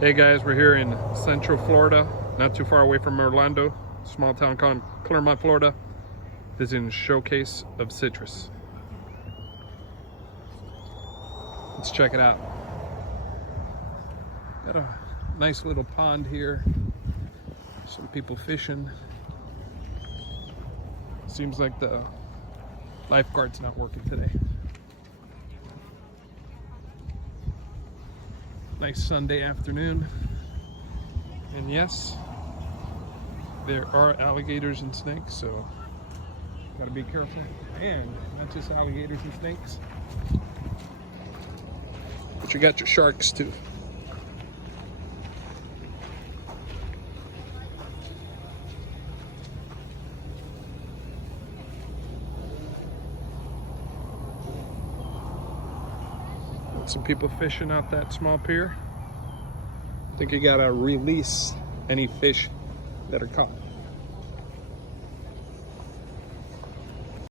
Hey guys, we're here in Central Florida, not too far away from Orlando, small town called Clermont, Florida, visiting Showcase of Citrus. Let's check it out. Got a nice little pond here, some people fishing. Seems like the lifeguard's not working today. Nice Sunday afternoon, and yes, there are alligators and snakes, so gotta be careful. And not just alligators and snakes, but you got your sharks too. Some people fishing out that small pier. I think you gotta release any fish that are caught.